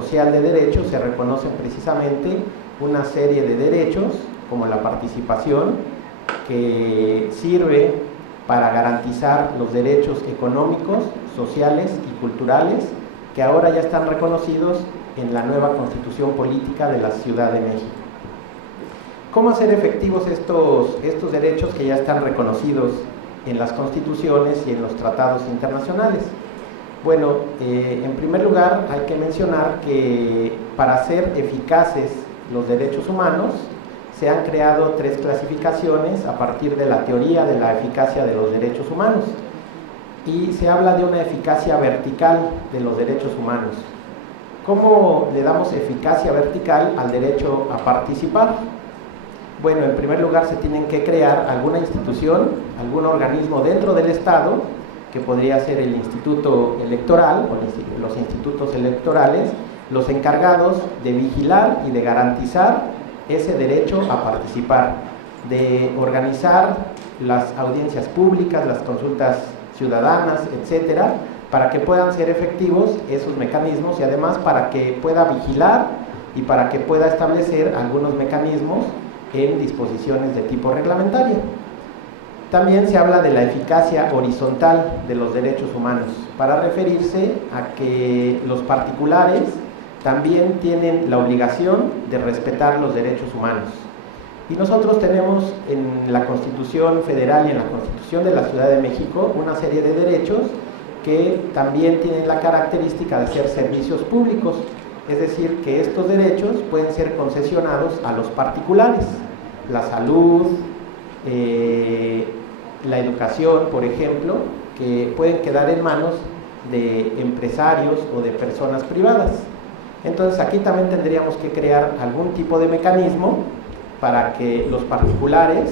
social de derechos se reconocen precisamente una serie de derechos, como la participación, que sirve para garantizar los derechos económicos, sociales y culturales, que ahora ya están reconocidos en la nueva Constitución Política de la Ciudad de México. ¿Cómo hacer efectivos estos derechos que ya están reconocidos en las constituciones y en los tratados internacionales? Bueno, en primer lugar hay que mencionar que para hacer eficaces los derechos humanos se han creado 3 clasificaciones a partir de la teoría de la eficacia de los derechos humanos, y se habla de una eficacia vertical de los derechos humanos. ¿Cómo le damos eficacia vertical al derecho a participar? Bueno, en primer lugar se tienen que crear alguna institución, algún organismo dentro del Estado, que podría ser el Instituto Electoral o los institutos electorales, los encargados de vigilar y de garantizar ese derecho a participar, de organizar las audiencias públicas, las consultas ciudadanas, etcétera, para que puedan ser efectivos esos mecanismos, y además para que pueda vigilar y para que pueda establecer algunos mecanismos en disposiciones de tipo reglamentario. También se habla de la eficacia horizontal de los derechos humanos, para referirse a que los particulares también tienen la obligación de respetar los derechos humanos. Y nosotros tenemos en la Constitución Federal y en la Constitución de la Ciudad de México una serie de derechos que también tienen la característica de ser servicios públicos, es decir, que estos derechos pueden ser concesionados a los particulares. La salud, la educación, por ejemplo, que pueden quedar en manos de empresarios o de personas privadas. Entonces aquí también tendríamos que crear algún tipo de mecanismo para que los particulares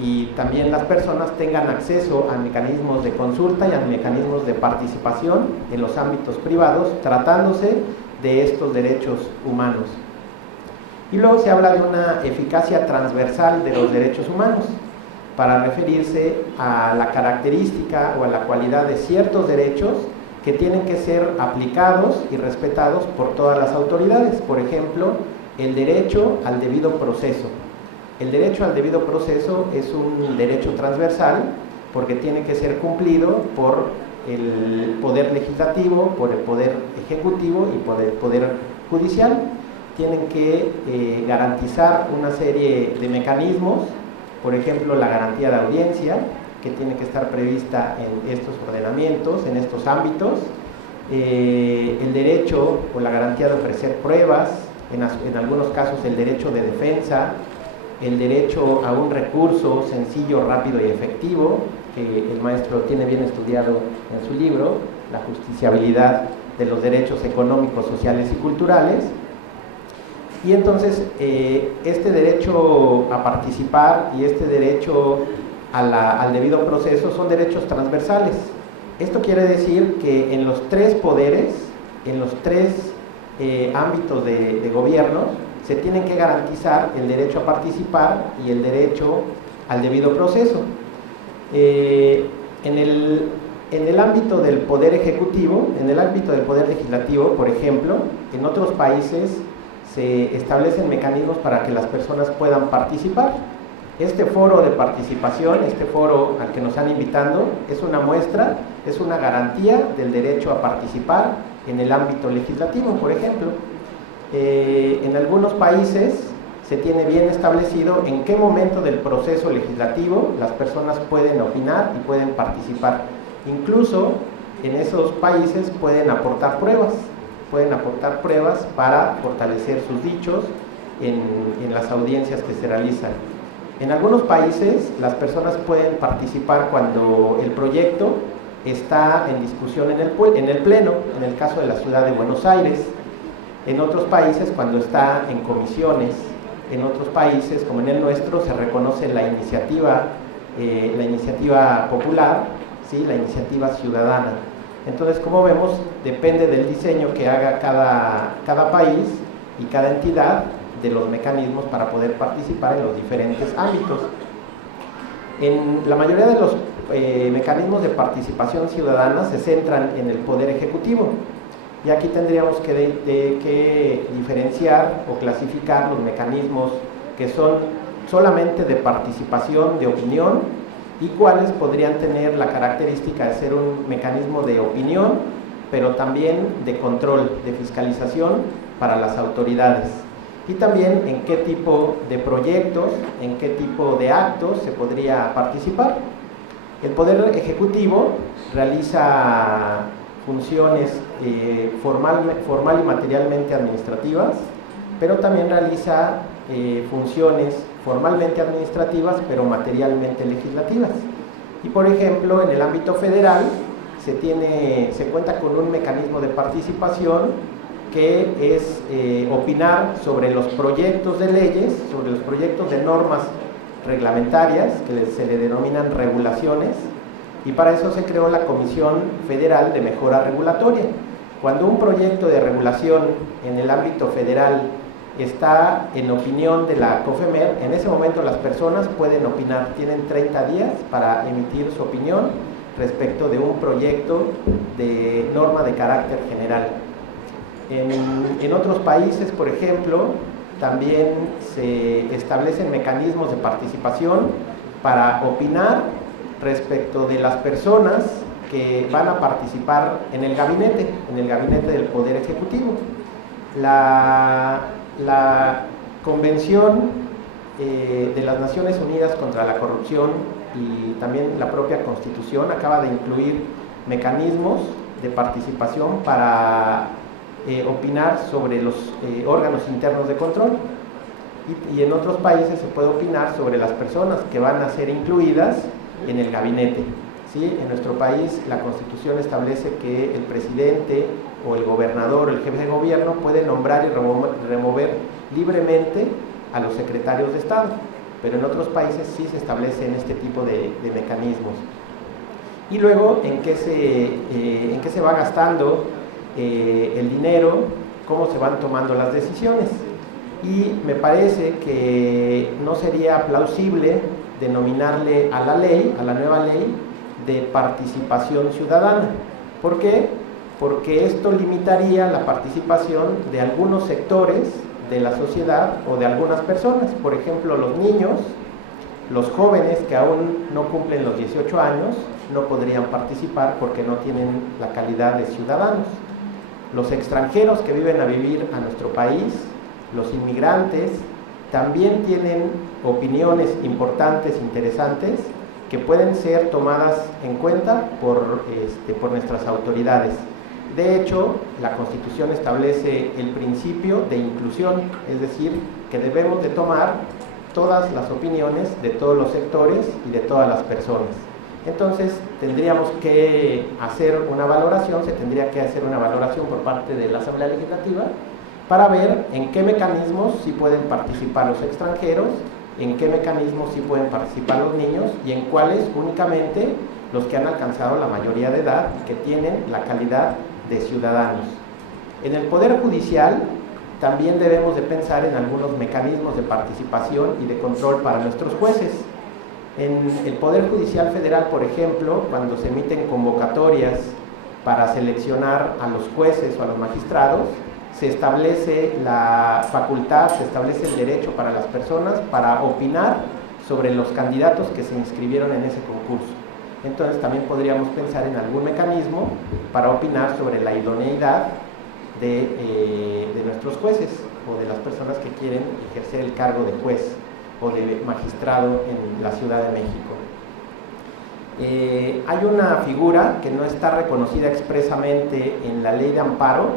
y también las personas tengan acceso a mecanismos de consulta y a mecanismos de participación en los ámbitos privados, tratándose de estos derechos humanos. Y luego se habla de una eficacia transversal de los derechos humanos, para referirse a la característica o a la cualidad de ciertos derechos que tienen que ser aplicados y respetados por todas las autoridades. Por ejemplo, el derecho al debido proceso. El derecho al debido proceso es un derecho transversal porque tiene que ser cumplido por el Poder Legislativo, por el Poder Ejecutivo y por el Poder Judicial. Tienen que garantizar una serie de mecanismos, por ejemplo, la garantía de audiencia, que tiene que estar prevista en estos ordenamientos, en estos ámbitos, el derecho o la garantía de ofrecer pruebas, en algunos casos el derecho de defensa, el derecho a un recurso sencillo, rápido y efectivo, que el maestro tiene bien estudiado en su libro, la justiciabilidad de los derechos económicos, sociales y culturales. Y entonces este derecho a participar y este derecho al debido proceso son derechos transversales. Esto quiere decir que en los 3 poderes, en los 3 ámbitos de gobierno, se tienen que garantizar el derecho a participar y el derecho al debido proceso. En el ámbito del poder ejecutivo, en el ámbito del poder legislativo, por ejemplo, en otros países se establecen mecanismos para que las personas puedan participar. Este foro de participación, este foro al que nos están invitando, es una muestra, es una garantía del derecho a participar en el ámbito legislativo, por ejemplo. En algunos países se tiene bien establecido en qué momento del proceso legislativo las personas pueden opinar y pueden participar. Incluso en esos países pueden aportar pruebas para fortalecer sus dichos en las audiencias que se realizan. En algunos países las personas pueden participar cuando el proyecto está en discusión en el Pleno, en el caso de la ciudad de Buenos Aires. En otros países cuando está en comisiones. En otros países, como en el nuestro, se reconoce la iniciativa popular, ¿sí? La iniciativa ciudadana. Entonces, como vemos, depende del diseño que haga cada país y cada entidad de los mecanismos para poder participar en los diferentes ámbitos. En la mayoría de los mecanismos de participación ciudadana se centran en el poder ejecutivo. Y aquí tendríamos que diferenciar o clasificar los mecanismos que son solamente de participación, de opinión, y cuáles podrían tener la característica de ser un mecanismo de opinión, pero también de control, de fiscalización para las autoridades. Y también en qué tipo de proyectos, en qué tipo de actos se podría participar. El Poder Ejecutivo realiza funciones formal y materialmente administrativas, pero también realiza funciones formalmente administrativas, pero materialmente legislativas. Y por ejemplo, en el ámbito federal se cuenta con un mecanismo de participación que es opinar sobre los proyectos de leyes, sobre los proyectos de normas reglamentarias, que se le denominan regulaciones, y para eso se creó la Comisión Federal de Mejora Regulatoria. Cuando un proyecto de regulación en el ámbito federal está en opinión de la COFEMER, en ese momento las personas pueden opinar, tienen 30 días para emitir su opinión respecto de un proyecto de norma de carácter general. En otros países, por ejemplo, también se establecen mecanismos de participación para opinar respecto de las personas que van a participar en el gabinete del Poder Ejecutivo. La Convención de las Naciones Unidas contra la Corrupción y también la propia Constitución acaba de incluir mecanismos de participación para opinar sobre los órganos internos de control, y en otros países se puede opinar sobre las personas que van a ser incluidas en el gabinete. ¿Sí? En nuestro país la Constitución establece que el presidente o el gobernador, el jefe de gobierno, puede nombrar y remover libremente a los secretarios de Estado, pero en otros países sí se establecen este tipo de mecanismos. Y luego, ¿en qué se va gastando el dinero? ¿Cómo se van tomando las decisiones? Y me parece que no sería plausible denominarle a la ley, a la nueva ley, de participación ciudadana. ¿Por qué? Porque esto limitaría la participación de algunos sectores de la sociedad o de algunas personas. Por ejemplo, los niños, los jóvenes que aún no cumplen los 18 años, no podrían participar porque no tienen la calidad de ciudadanos. Los extranjeros que viven a vivir a nuestro país, los inmigrantes, también tienen opiniones importantes, interesantes, que pueden ser tomadas en cuenta por nuestras autoridades. De hecho, la Constitución establece el principio de inclusión, es decir, que debemos de tomar todas las opiniones de todos los sectores y de todas las personas. Entonces, tendríamos que hacer una valoración, se tendría que hacer una valoración por parte de la Asamblea Legislativa para ver en qué mecanismos sí pueden participar los extranjeros, en qué mecanismos sí pueden participar los niños y en cuáles únicamente los que han alcanzado la mayoría de edad y que tienen la calidad de ciudadanos. En el Poder Judicial también debemos de pensar en algunos mecanismos de participación y de control para nuestros jueces. En el Poder Judicial Federal, por ejemplo, cuando se emiten convocatorias para seleccionar a los jueces o a los magistrados, se establece la facultad, se establece el derecho para las personas para opinar sobre los candidatos que se inscribieron en ese concurso. Entonces también podríamos pensar en algún mecanismo para opinar sobre la idoneidad de nuestros jueces o de las personas que quieren ejercer el cargo de juez o de magistrado en la Ciudad de México. Hay una figura que no está reconocida expresamente en la ley de amparo,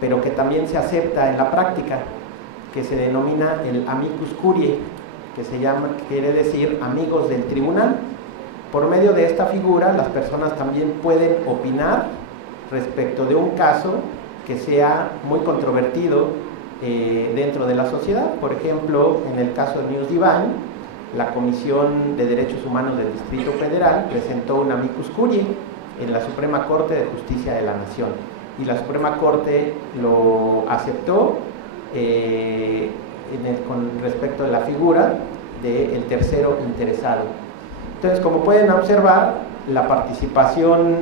pero que también se acepta en la práctica, que se denomina el amicus curiae, que quiere decir amigos del tribunal. Por medio de esta figura, las personas también pueden opinar respecto de un caso que sea muy controvertido dentro de la sociedad. Por ejemplo, en el caso de News Divine, la Comisión de Derechos Humanos del Distrito Federal presentó un amicus curiae en la Suprema Corte de Justicia de la Nación, y la Suprema Corte lo aceptó con respecto de la figura del tercero interesado. Entonces, como pueden observar, la participación,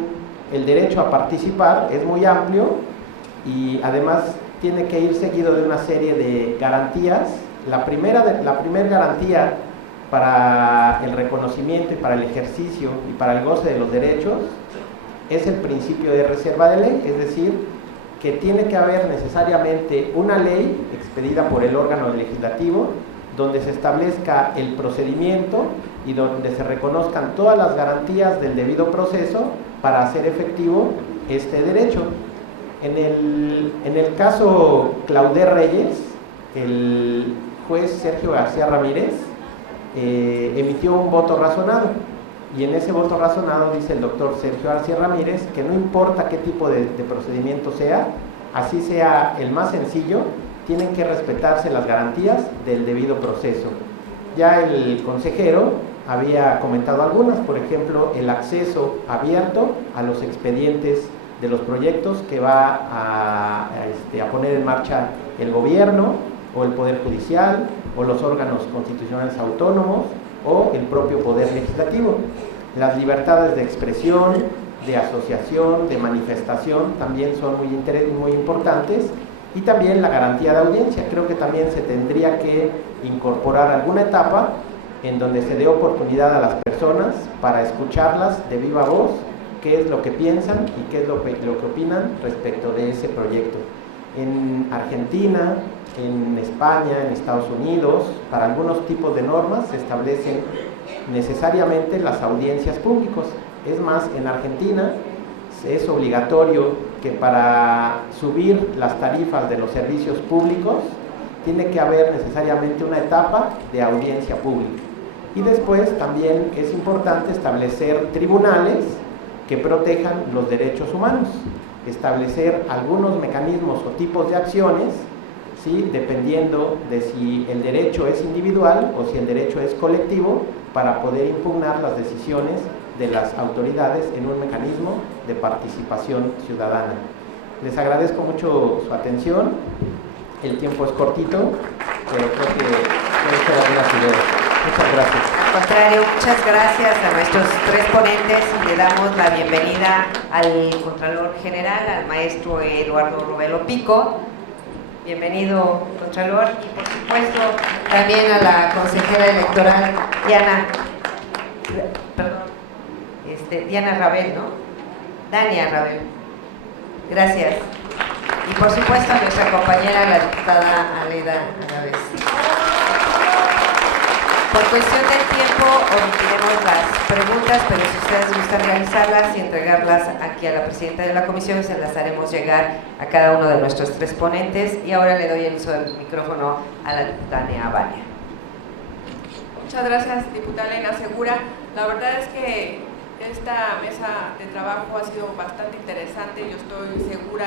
el derecho a participar es muy amplio y además tiene que ir seguido de una serie de garantías. La primera garantía para el reconocimiento y para el ejercicio y para el goce de los derechos es el principio de reserva de ley, es decir, que tiene que haber necesariamente una ley expedida por el órgano legislativo donde se establezca el procedimiento y donde se reconozcan todas las garantías del debido proceso para hacer efectivo este derecho. En el caso Claudé Reyes, el juez Sergio García Ramírez emitió un voto razonado, y en ese voto razonado dice el doctor Sergio García Ramírez que no importa qué tipo de procedimiento sea, así sea el más sencillo, tienen que respetarse las garantías del debido proceso. Ya el consejero había comentado algunas, por ejemplo, el acceso abierto a los expedientes de los proyectos que va a poner en marcha el gobierno o el Poder Judicial o los órganos constitucionales autónomos o el propio Poder Legislativo. Las libertades de expresión, de asociación, de manifestación también son muy importantes, y también la garantía de audiencia. Creo que también se tendría que incorporar alguna etapa en donde se dé oportunidad a las personas para escucharlas de viva voz, qué es lo que piensan y qué es lo que opinan respecto de ese proyecto. En Argentina, en España, en Estados Unidos, para algunos tipos de normas se establecen necesariamente las audiencias públicas. Es más, en Argentina es obligatorio que para subir las tarifas de los servicios públicos tiene que haber necesariamente una etapa de audiencia pública. Y después también es importante establecer tribunales que protejan los derechos humanos, establecer algunos mecanismos o tipos de acciones, ¿sí?, dependiendo de si el derecho es individual o si el derecho es colectivo, para poder impugnar las decisiones de las autoridades en un mecanismo de participación ciudadana. Les agradezco mucho su atención. El tiempo es cortito, pero creo que puede ser algunas ideas. Muchas gracias. Al contrario, muchas gracias a nuestros tres ponentes, y le damos la bienvenida al Contralor General, al maestro Eduardo Robelo Pico. Bienvenido, Contralor, y por supuesto también a la consejera electoral Diana Rabel, ¿no? Dania Rabel. Gracias. Y por supuesto a nuestra compañera, la diputada Aleda Alavés. Por cuestión del tiempo omitiremos las preguntas, pero si ustedes gustan realizarlas y entregarlas aquí a la presidenta de la comisión, se las haremos llegar a cada uno de nuestros tres ponentes. Y ahora le doy el uso del micrófono a la diputada Abania. Muchas gracias, diputada Elena Segura. La verdad es que esta mesa de trabajo ha sido bastante interesante. Yo estoy segura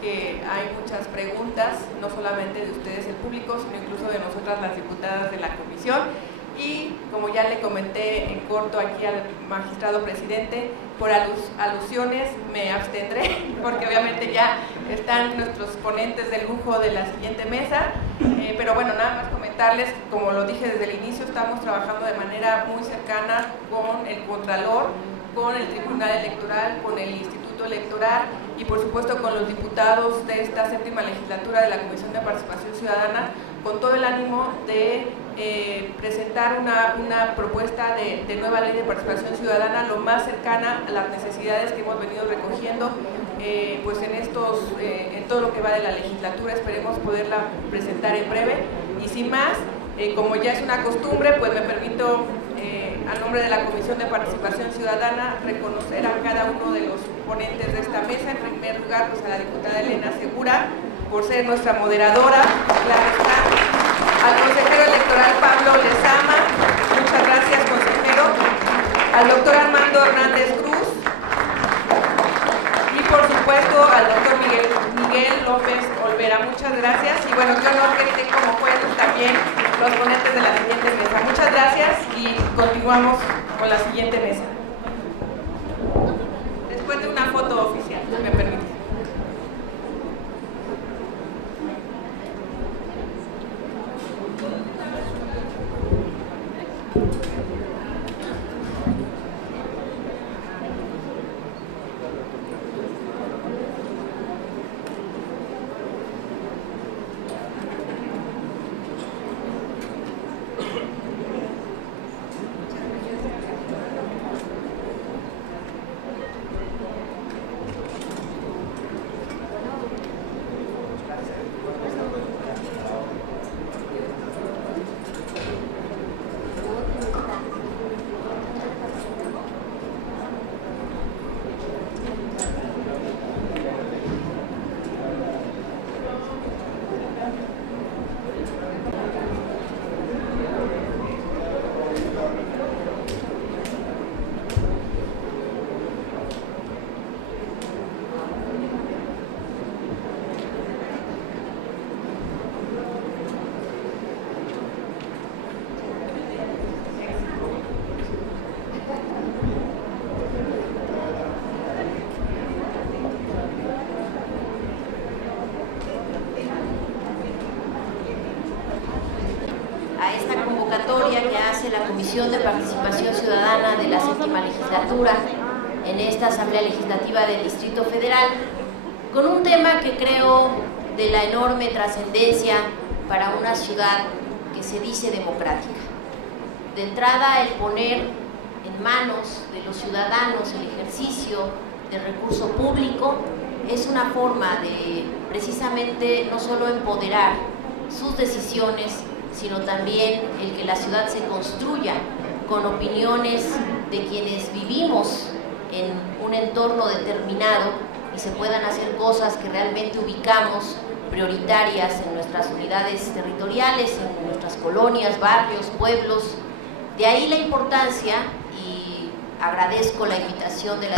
que hay muchas preguntas, no solamente de ustedes, el público, sino incluso de nosotras, las diputadas de la comisión. Y como ya le comenté en corto aquí al magistrado presidente, por alusiones me abstendré, porque obviamente ya están nuestros ponentes de lujo de la siguiente mesa. Pero bueno, nada más comentarles, como lo dije desde el inicio, estamos trabajando de manera muy cercana con el Contralor, con el Tribunal Electoral, con el Instituto Electoral y por supuesto con los diputados de esta séptima legislatura de la Comisión de Participación Ciudadana, con todo el ánimo de presentar una propuesta de nueva ley de participación ciudadana lo más cercana a las necesidades que hemos venido recogiendo pues en todo lo que va de la legislatura. Esperemos poderla presentar en breve. Y sin más, como ya es una costumbre, pues me permito a nombre de la Comisión de Participación Ciudadana reconocer a cada uno de los ponentes de esta mesa. En primer lugar, pues a la diputada Elena Segura, por ser nuestra moderadora, claro está. Al consejero electoral Pablo Lezama, muchas gracias, consejero. Al doctor Armando Hernández Cruz. Y por supuesto al doctor Miguel López Olvera, muchas gracias. Y bueno, qué honor que estén como jueces también los ponentes de la siguiente mesa. Muchas gracias y continuamos con la siguiente mesa. Después de una foto oficial, me permite. la Comisión de Participación Ciudadana de la 7ª Legislatura en esta Asamblea Legislativa del Distrito Federal, con un tema que creo de la enorme trascendencia para una ciudad que se dice democrática. De entrada, el poner en manos de los ciudadanos el ejercicio del recurso público es una forma de precisamente no solo empoderar sus decisiones, sino también el que la ciudad se construya con opiniones de quienes vivimos en un entorno determinado y se puedan hacer cosas que realmente ubicamos prioritarias en nuestras unidades territoriales, en nuestras colonias, barrios, pueblos. De ahí la importancia, y agradezco la invitación de la